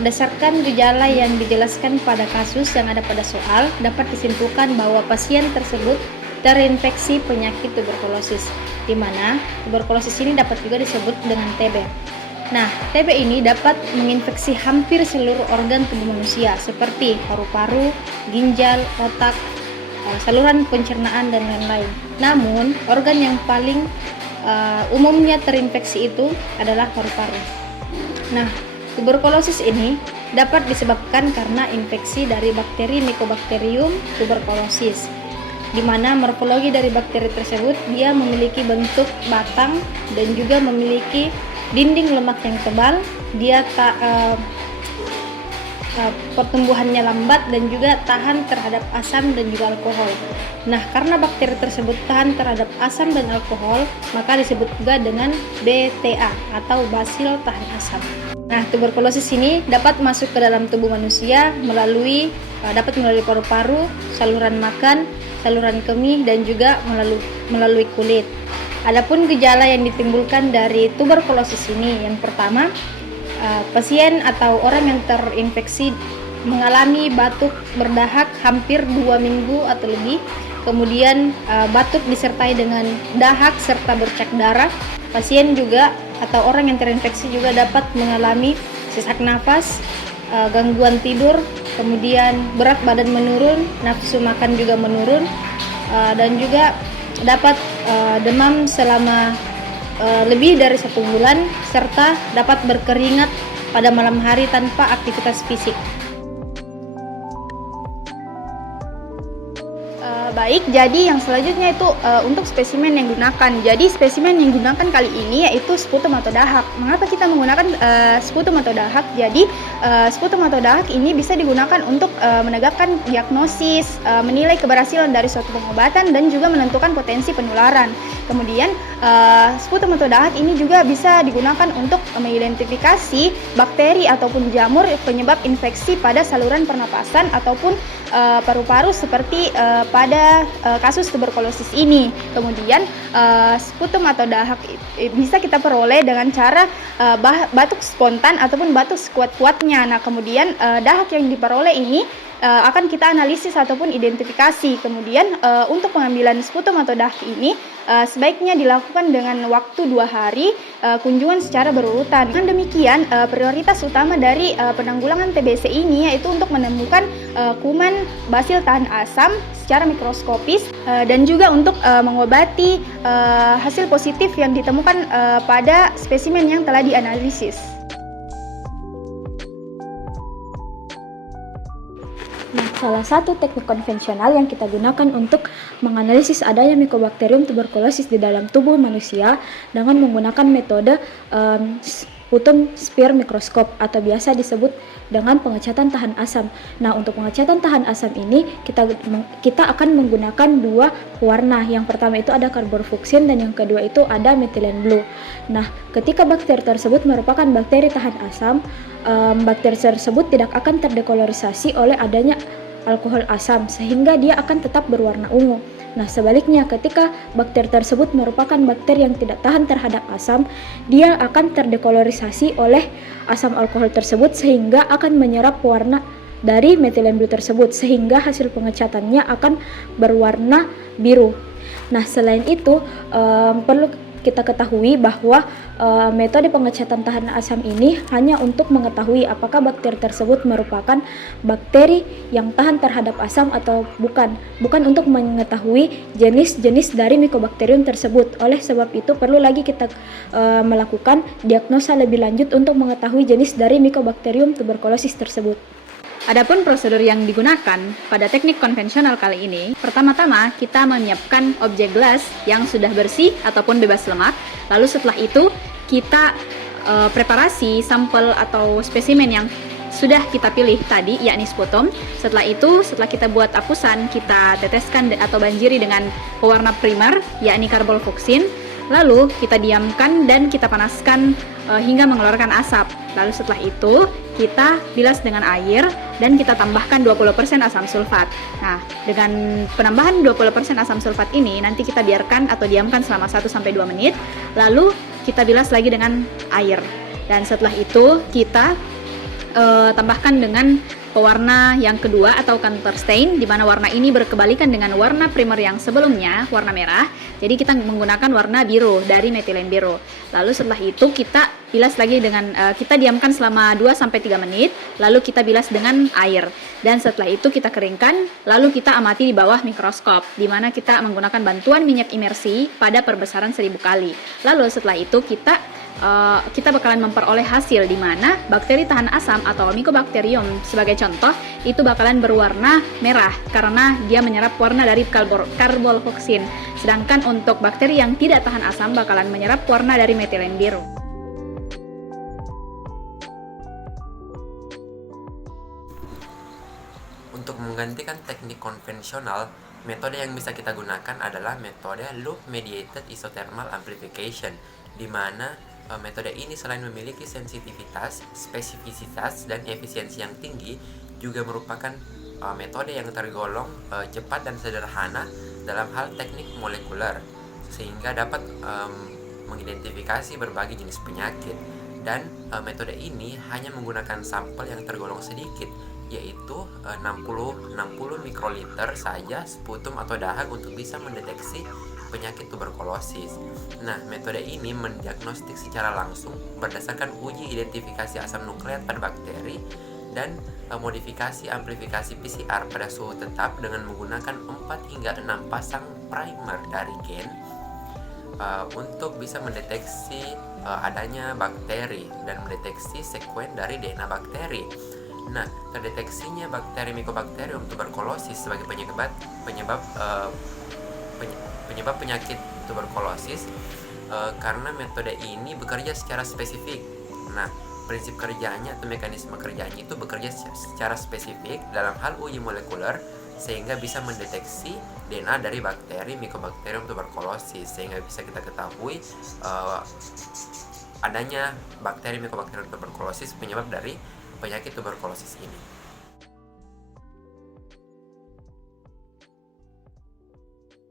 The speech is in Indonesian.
berdasarkan gejala yang dijelaskan pada kasus yang ada pada soal, dapat disimpulkan bahwa pasien tersebut terinfeksi penyakit tuberkulosis, di mana tuberkulosis ini dapat juga disebut dengan TB. Nah, TB ini dapat menginfeksi hampir seluruh organ tubuh manusia seperti paru-paru, ginjal, otak, saluran pencernaan, dan lain-lain. Namun, organ yang paling umumnya terinfeksi itu adalah paru-paru. Nah, tuberkulosis ini dapat disebabkan karena infeksi dari bakteri Mycobacterium tuberculosis, di mana morfologi dari bakteri tersebut dia memiliki bentuk batang dan juga memiliki dinding lemak yang tebal, dia pertumbuhannya lambat dan juga tahan terhadap asam dan juga alkohol. Nah, karena bakteri tersebut tahan terhadap asam dan alkohol, maka disebut juga dengan BTA atau basil tahan asam. Nah, tuberkulosis ini dapat masuk ke dalam tubuh manusia dapat melalui paru-paru, saluran makan, saluran kemih, dan juga melalui kulit. Adapun gejala yang ditimbulkan dari tuberkulosis ini, yang pertama, pasien atau orang yang terinfeksi mengalami batuk berdahak hampir 2 minggu atau lebih, kemudian batuk disertai dengan dahak serta bercak darah. Pasien juga atau orang yang terinfeksi juga dapat mengalami sesak nafas, gangguan tidur, kemudian berat badan menurun, nafsu makan juga menurun, dan juga dapat demam selama lebih dari 1 bulan, serta dapat berkeringat pada malam hari tanpa aktivitas fisik. Baik, jadi yang selanjutnya itu untuk spesimen yang digunakan. Jadi spesimen yang digunakan kali ini yaitu sputum atau dahak. Mengapa kita menggunakan sputum atau dahak? Jadi sputum atau dahak ini bisa digunakan untuk menegakkan diagnosis, menilai keberhasilan dari suatu pengobatan, dan juga menentukan potensi penularan. Kemudian sputum atau dahak ini juga bisa digunakan untuk mengidentifikasi bakteri ataupun jamur penyebab infeksi pada saluran pernapasan ataupun paru-paru seperti pada kasus tuberkulosis ini. Kemudian sputum atau dahak bisa kita peroleh dengan cara batuk spontan ataupun batuk sekuat-kuatnya. Nah, kemudian dahak yang diperoleh ini akan kita analisis ataupun identifikasi. Kemudian untuk pengambilan sputum atau dahak ini sebaiknya dilakukan dengan waktu 2 hari, kunjungan secara berurutan. Dengan demikian, prioritas utama dari penanggulangan TBC ini yaitu untuk menemukan kuman basil tahan asam secara mikroskopis, dan juga untuk mengobati hasil positif yang ditemukan pada spesimen yang telah dianalisis. Nah, salah satu teknik konvensional yang kita gunakan untuk menganalisis adanya Mycobacterium tuberculosis di dalam tubuh manusia dengan menggunakan metode sputum sphere microscope atau biasa disebut dengan pengecatan tahan asam. Nah, untuk pengecatan tahan asam ini kita akan menggunakan 2 warna. Yang pertama itu ada carbofluxin dan yang kedua itu ada methylene blue. Nah, ketika bakteri tersebut merupakan bakteri tahan asam, bakteri tersebut tidak akan terdekolorisasi oleh adanya alkohol asam sehingga dia akan tetap berwarna ungu. Nah, sebaliknya ketika bakteri tersebut merupakan bakteri yang tidak tahan terhadap asam, dia akan terdekolorisasi oleh asam alkohol tersebut sehingga akan menyerap warna dari methylene blue tersebut sehingga hasil pengecatannya akan berwarna biru. Nah, selain itu perlu kita ketahui bahwa metode pengecatan tahan asam ini hanya untuk mengetahui apakah bakteri tersebut merupakan bakteri yang tahan terhadap asam atau bukan untuk mengetahui jenis-jenis dari Mycobacterium tersebut. Oleh sebab itu perlu lagi kita melakukan diagnosa lebih lanjut untuk mengetahui jenis dari Mycobacterium tuberculosis tersebut. Adapun prosedur yang digunakan pada teknik konvensional kali ini, pertama-tama kita menyiapkan objek gelas yang sudah bersih ataupun bebas lemak. Lalu setelah itu kita preparasi sampel atau spesimen yang sudah kita pilih tadi, yakni sputum. Setelah itu, setelah kita buat apusan, kita teteskan atau banjiri dengan pewarna primer, yakni carbofluxin. Lalu kita diamkan dan kita panaskan hingga mengeluarkan asap. Lalu setelah itu kita bilas dengan air dan kita tambahkan 20% asam sulfat. Nah, dengan penambahan 20% asam sulfat ini nanti kita biarkan atau diamkan selama 1-2 menit. Lalu kita bilas lagi dengan air. Dan setelah itu kita tambahkan dengan pewarna yang kedua atau counter stain, di mana warna ini berkebalikan dengan warna primer yang sebelumnya, warna merah. Jadi kita menggunakan warna biru dari metilen biru. Lalu setelah itu kita bilas lagi dengan kita diamkan selama 2-3 menit, lalu kita bilas dengan air. Dan setelah itu kita keringkan, lalu kita amati di bawah mikroskop, di mana kita menggunakan bantuan minyak imersi pada perbesaran 1000 kali. Lalu setelah itu kita bakalan memperoleh hasil di mana bakteri tahan asam atau Mycobacterium sebagai contoh itu bakalan berwarna merah karena dia menyerap warna dari carboloxin. Sedangkan untuk bakteri yang tidak tahan asam bakalan menyerap warna dari metilen biru. Untuk menggantikan teknik konvensional, metode yang bisa kita gunakan adalah metode loop mediated isothermal amplification, di mana metode ini selain memiliki sensitivitas, spesifisitas, dan efisiensi yang tinggi, juga merupakan metode yang tergolong cepat dan sederhana dalam hal teknik molekuler, sehingga dapat mengidentifikasi berbagai jenis penyakit. Dan metode ini hanya menggunakan sampel yang tergolong sedikit, yaitu 60 mikroliter saja sputum atau dahak untuk bisa mendeteksi penyakit tuberkulosis. Nah, metode ini mendiagnostik secara langsung berdasarkan uji identifikasi asam nukleat pada bakteri dan modifikasi amplifikasi PCR pada suhu tetap dengan menggunakan 4 hingga 6 pasang primer dari gen untuk bisa mendeteksi adanya bakteri dan mendeteksi sekuen dari DNA bakteri. Nah, terdeteksinya bakteri Mycobacterium tuberculosis sebagai penyebab penyakit tuberkulosis karena metode ini bekerja secara spesifik. Nah, prinsip kerjanya atau mekanisme kerjanya itu bekerja secara spesifik dalam hal uji molekuler sehingga bisa mendeteksi DNA dari bakteri Mycobacterium tuberculosis, sehingga bisa kita ketahui adanya bakteri Mycobacterium tuberculosis penyebab dari penyakit tuberkulosis ini.